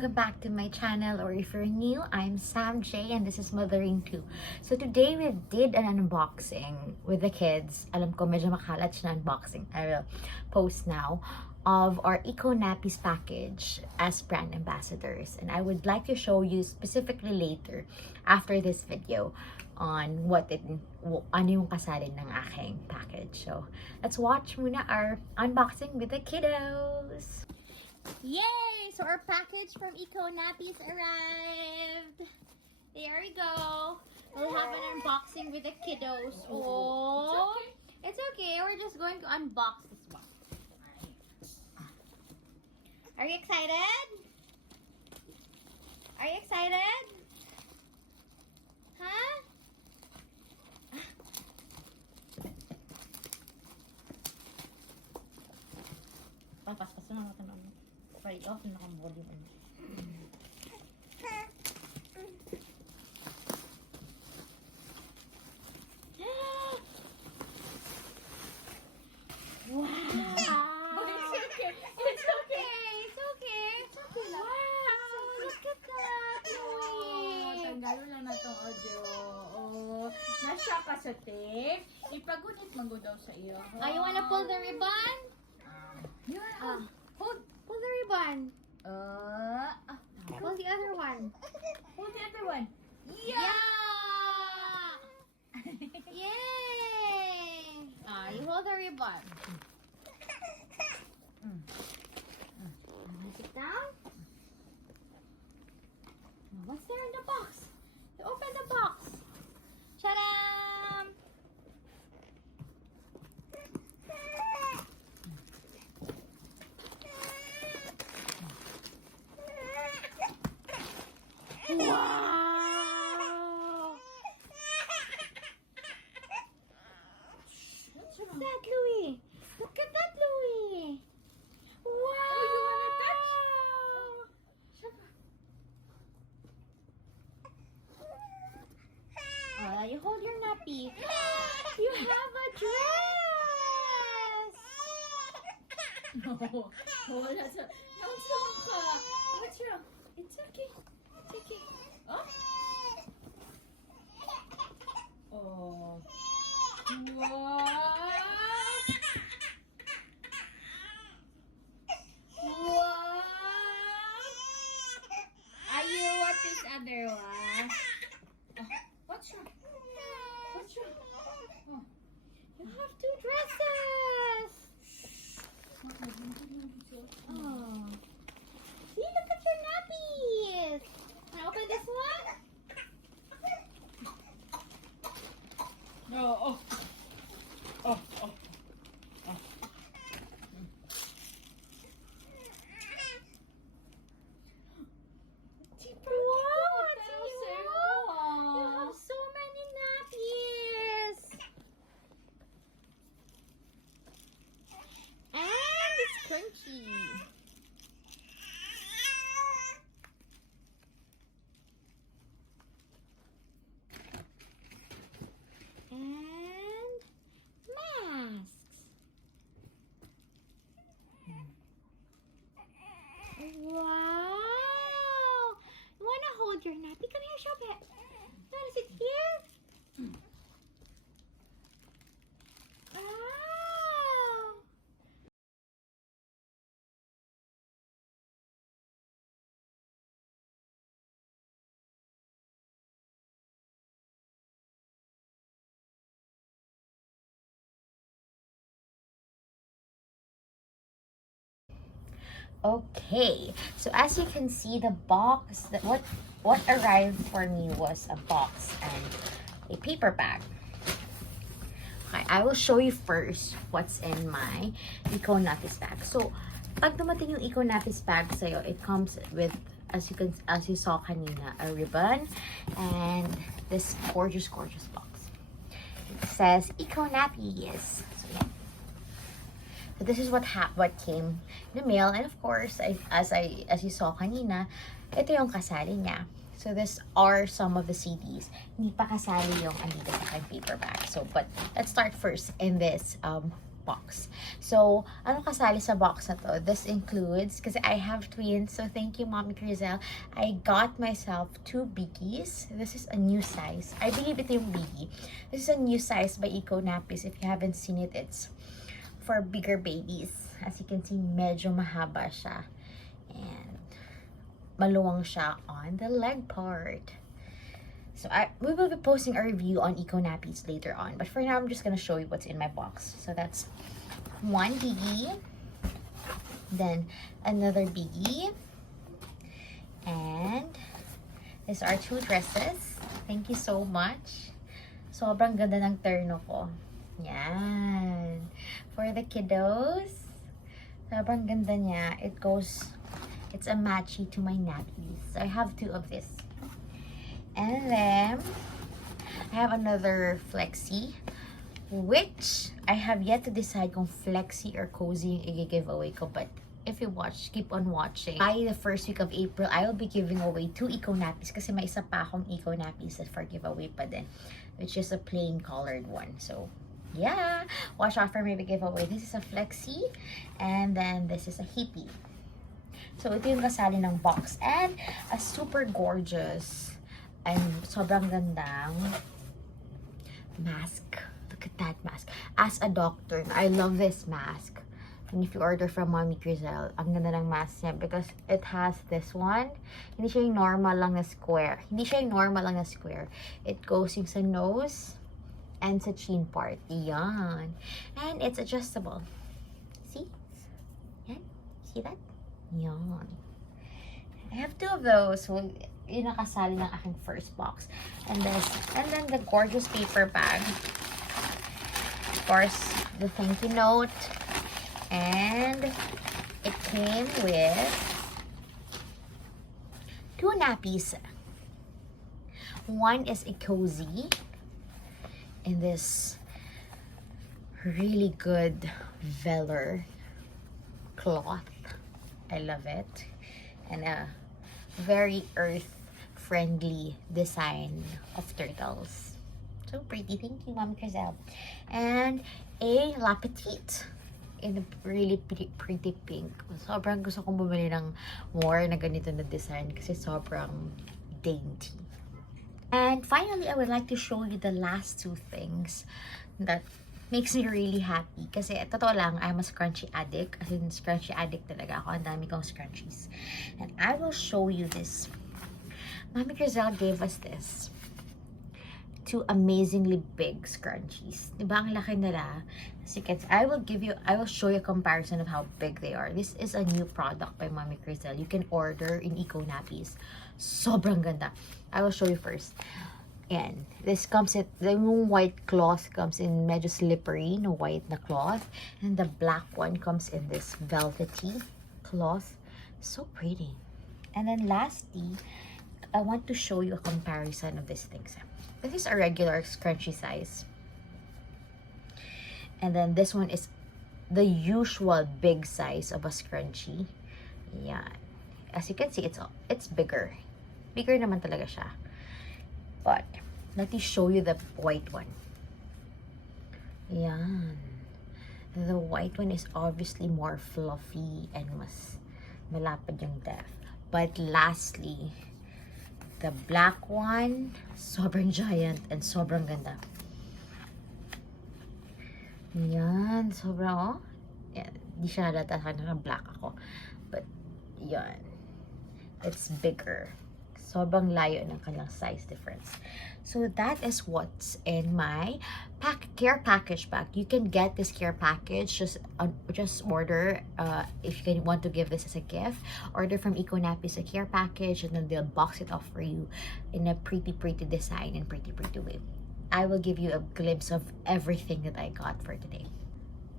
welcome back to my channel, or if you're new, I'm Sam J and this is Mothering 2. So today we did an unboxing with the kids. Alam ko medyo makalat siya na unboxing. I will post now of our Econappies package as brand ambassadors, and I would like to show you specifically later after this video on ano yung kasali ng aking package. So let's watch muna our unboxing with the kiddos. Yay! So our package from Econappies arrived. There we go. We'll have an unboxing with the kiddos. Oh, it's okay. We're just going to unbox this one. Are you excited? Are you excited? Huh? Pas na natin ang fry off na ang volume. Wow! It's okay. It's okay. It's okay. It's okay. Wow! Look at that. Tandalo lang na itong audio. Nasya ka sa tape. Ipagunit mo daw sa iyo. You wanna pull the ribbon? Pull the ribbon. Pull the other one. Pull the other one. Yeah! Yay! You hold the ribbon. Sit down. What's there in the box? You open the box. Ta-da! Wow! What's that, Louie? Look at that, Louie! Wow! Oh, you wanna touch? You hold your nappy. You have a dress! No. Wala sa... What's wrong ka? What's wrong? It's okay. It's okay. Oh? Oh. Wow! Wow! What is other one? Oh, what's wrong? What's wrong? Oh. You have two dresses! Oh. See, look at your nappies! Wanna open this one? No. Oh. Oh. Oh. Wow, you have so many nappies! And it's scrunchie. And masks. Wow! You wanna hold your nappy? Come here, show it. You wanna sit here? Wow! Okay, so as you can see, the box that what arrived for me was a box and a paper bag. Okay, I will show you first what's in my Econappies bag. So, pag dumating yung Econappies bag sa'yo, it comes with, as you saw kanina, a ribbon and this gorgeous box. It says Econappies. So, yeah. So this is what came in the mail, and of course, as you saw kanina, ito yung kasali niya. So these are some of the CDs. Hindi pa kasali yung andito sa aking paper bag. So, but let's start first in this box. So, ano kasali sa box na to? This includes, kasi I have twins, so thank you, Mommy Crizel. I got myself 2 biggies. This is a new size. I believe ito yung biggie. This is a new size by Econappies. If you haven't seen it, it's for bigger babies. As you can see, medyo mahaba siya. And maluwang siya on the leg part. So we will be posting a review on Econappies later on. But for now, I'm just gonna show you what's in my box. So that's 1 biggie. Then another biggie. And these are 2 dresses. Thank you so much. Sobrang ganda ng terno ko. Yan. For the kiddos. Sobrang ganda niya. It's a matchy to my nappies. So I have 2 of this. And then, I have another flexi, which I have yet to decide kung flexi or cozy yung i-giveaway ko. But if you watch, keep on watching. By the first week of April, I will be giving away 2 Econappies kasi may isa pa akong Econappies that for giveaway pa din, which is a plain colored one. So, yeah, watch out for my giveaway. This is a flexi, and then this is a hippie. So, ito yung kasali ng box. And a super gorgeous and sobrang gandang mask. Look at that mask. As a doctor, I love this mask. And if you order from Mommy Crizel, ang ganda ng mask niya because it has this one. Hindi siya yung normal lang na square. It goes yung sa nose and sa chin part. Yan. And it's adjustable. See? Yan. See that? Yan. I have 2 of those. So, yun nakasali ng aking first box. And then the gorgeous paper bag. Of course, the thank you note. And it came with 2 nappies. One is a cozy in this really good velour cloth. I love it. And a very earth-friendly design of turtles. So pretty. Thank you, Mom Crizel. And a La Petite in a really pretty pink. Sobrang gusto kong bumili ng more na ganito na design kasi sobrang dainty. And finally, I would like to show you the last 2 things that makes me really happy. Kasi, totoo lang, I'm a scrunchie addict. As in, scrunchie addict talaga ako. Ang dami kong scrunchies. And I will show you this. Mommy Crizel gave us this. 2 amazingly big scrunchies. Diba ang laki nila? As you can see, I will show you a comparison of how big they are. This is a new product by Mommy Crizel. You can order in Econappies. Sobrang ganda. I will show you first. And this comes in, the white cloth comes in medyo slippery, no white na cloth. And the black one comes in this velvety cloth. So pretty. And then lastly, I want to show you a comparison of these things. This is a regular scrunchie size. And then this one is the usual big size of a scrunchie. Yeah. As you can see, it's bigger. Bigger naman talaga siya. But, let me show you the white one. Yan. The white one is obviously more fluffy and mas malapad yung depth. But lastly, the black one, sobrang giant and sobrang ganda. Yan, sobrang, oh. Yan, di siya halata sa naka-black ako. But, yan. It's bigger. Sobrang layo ng kanyang size difference. So that is what's in my care package bag. You can get this care package. Just order if you want to give this as a gift. Order from Econappies a care package, and then they'll box it off for you in a pretty design and pretty way. I will give you a glimpse of everything that I got for today.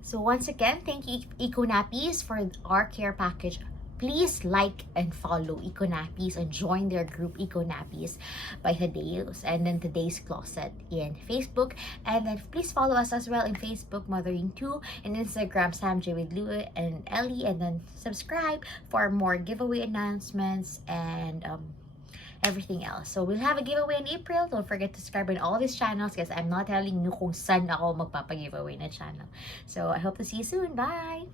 So once again, thank you Econappies for our care package. Please like and follow Econappies and join their group Econappies by Today's and then Today's Closet in Facebook. And then please follow us as well in Facebook, Mothering2, and Instagram, Sam J with Lou and Ellie. And then subscribe for more giveaway announcements and everything else. So we'll have a giveaway in April. Don't forget to subscribe on all these channels because I'm not telling you kung saan ako magpapag-giveaway na channel. So I hope to see you soon. Bye!